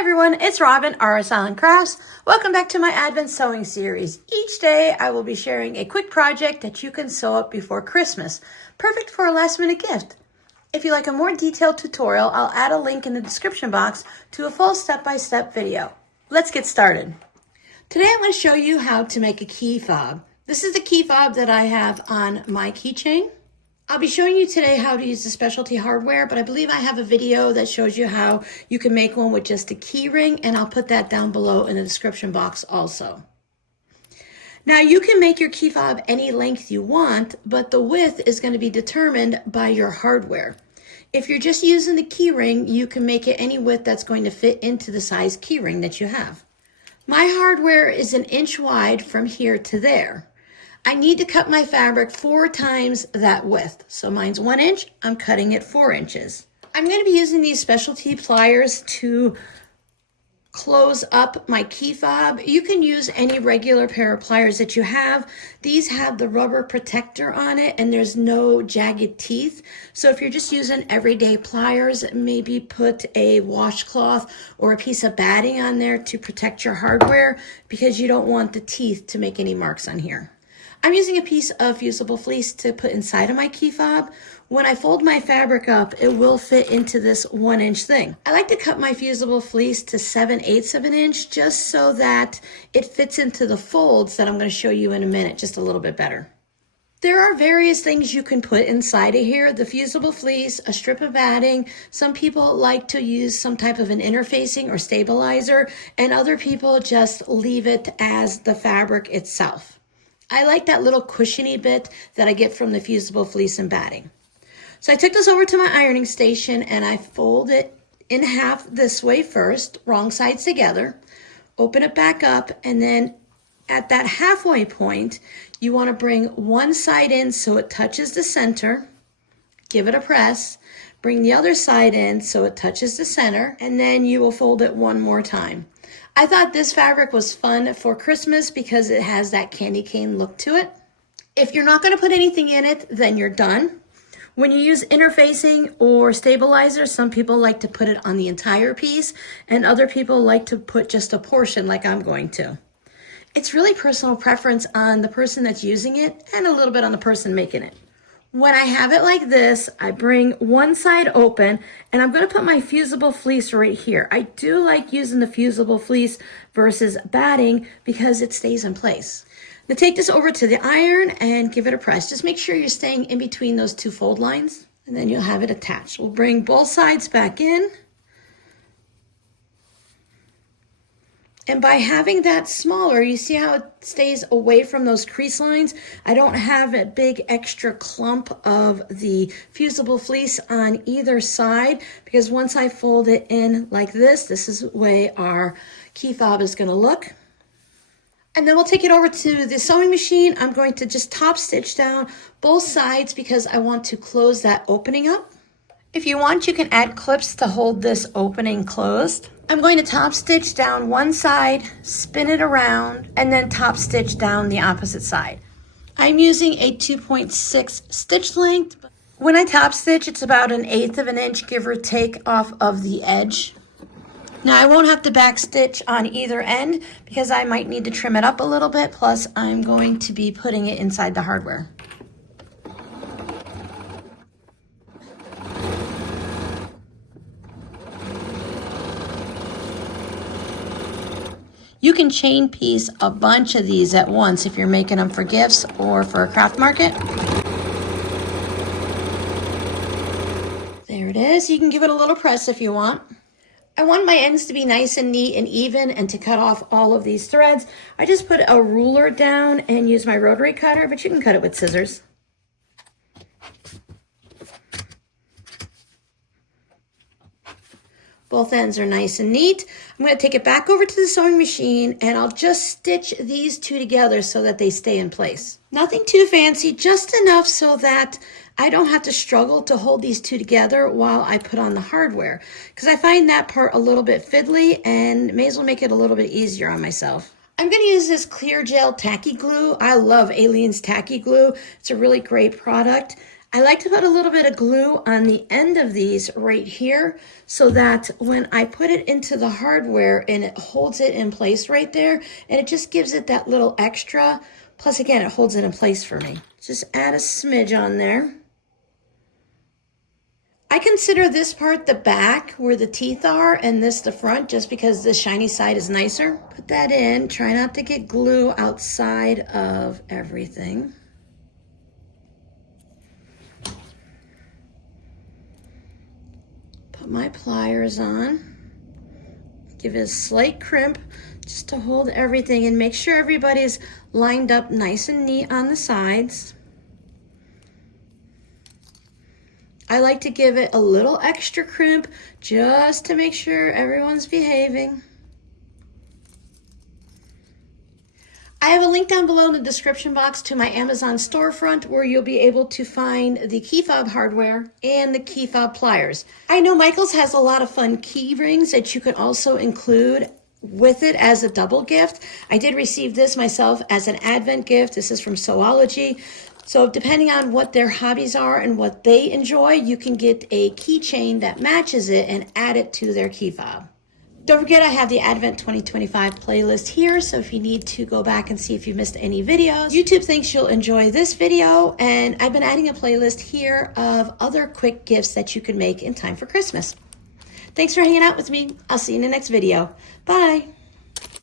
everyone, it's Robin, RS Island Crafts. Welcome back to my Advent sewing series. Each day I will be sharing a quick project that you can sew up before Christmas. Perfect for a last minute gift. If you like a more detailed tutorial, I'll add a link in the description box to a full step-by-step video. Let's get started. Today I'm going to show you how to make a key fob. This is the key fob that I have on my keychain. I'll be showing you today how to use the specialty hardware, but I believe I have a video that shows you how you can make one with just a key ring, and I'll put that down below in the description box also. Now you can make your key fob any length you want, but the width is going to be determined by your hardware. If you're just using the key ring, you can make it any width that's going to fit into the size key ring that you have. My hardware is 1 inch wide from here to there. I need to cut my fabric 4 times that width. So mine's 1 inch, I'm cutting it 4 inches. I'm going to be using these specialty pliers to close up my key fob. You can use any regular pair of pliers that you have. These have the rubber protector on it and there's no jagged teeth. So if you're just using everyday pliers, maybe put a washcloth or a piece of batting on there to protect your hardware because you don't want the teeth to make any marks on here. I'm using a piece of fusible fleece to put inside of my key fob. When I fold my fabric up, it will fit into this 1 inch thing. I like to cut my fusible fleece to 7/8 of an inch just so that it fits into the folds that I'm going to show you in a minute just a little bit better. There are various things you can put inside of here. The fusible fleece, a strip of batting. Some people like to use some type of an interfacing or stabilizer, and other people just leave it as the fabric itself. I like that little cushiony bit that I get from the fusible fleece and batting. So I took this over to my ironing station and I fold it in half this way first, wrong sides together, open it back up, and then at that halfway point, you want to bring one side in so it touches the center, give it a press, bring the other side in so it touches the center, and then you will fold it one more time. I thought this fabric was fun for Christmas because it has that candy cane look to it. If you're not going to put anything in it, then you're done. When you use interfacing or stabilizer, some people like to put it on the entire piece and other people like to put just a portion like I'm going to. It's really personal preference on the person that's using it and a little bit on the person making it. When I have it like this, I bring one side open and I'm going to put my fusible fleece right here. I do like using the fusible fleece versus batting because it stays in place. Now take this over to the iron and give it a press. Just make sure you're staying in between those two fold lines and then you'll have it attached. We'll bring both sides back in. And by having that smaller, you see how it stays away from those crease lines? I don't have a big extra clump of the fusible fleece on either side because once I fold it in like this is the way our key fob is going to look. And then we'll take it over to the sewing machine. I'm going to just top stitch down both sides because I want to close that opening up. If you want, you can add clips to hold this opening closed. I'm going to top stitch down one side, spin it around, and then top stitch down the opposite side. I'm using a 2.6 stitch length. When I top stitch, it's about 1/8 of an inch, give or take, off of the edge. Now I won't have to back stitch on either end because I might need to trim it up a little bit, plus I'm going to be putting it inside the hardware. You can chain piece a bunch of these at once if you're making them for gifts or for a craft market. There it is. You can give it a little press if you want. I want my ends to be nice and neat and even and to cut off all of these threads. I just put a ruler down and use my rotary cutter, but you can cut it with scissors. Both ends are nice and neat. I'm going to take it back over to the sewing machine and I'll just stitch these two together so that they stay in place. Nothing too fancy, just enough so that I don't have to struggle to hold these two together while I put on the hardware because I find that part a little bit fiddly and may as well make it a little bit easier on myself. I'm going to use this clear gel tacky glue. I love Alien's tacky glue. It's a really great product. I like to put a little bit of glue on the end of these right here so that when I put it into the hardware and it holds it in place right there, and it just gives it that little extra. Plus, again, it holds it in place for me. Just add a smidge on there. I consider this part the back where the teeth are and this the front just because the shiny side is nicer. Put that in. Try not to get glue outside of everything. Put my pliers on. Give it a slight crimp just to hold everything and make sure everybody's lined up nice and neat on the sides. I like to give it a little extra crimp just to make sure everyone's behaving. I have a link down below in the description box to my Amazon storefront where you'll be able to find the Key Fob hardware and the Key Fob pliers. I know Michaels has a lot of fun key rings that you can also include with it as a double gift. I did receive this myself as an Advent gift. This is from Sewology. So depending on what their hobbies are and what they enjoy, you can get a keychain that matches it and add it to their key fob. Don't forget I have the Advent 2025 playlist here, so if you need to go back and see if you missed any videos. YouTube thinks you'll enjoy this video, and I've been adding a playlist here of other quick gifts that you can make in time for Christmas. Thanks for hanging out with me. I'll see you in the next video. Bye.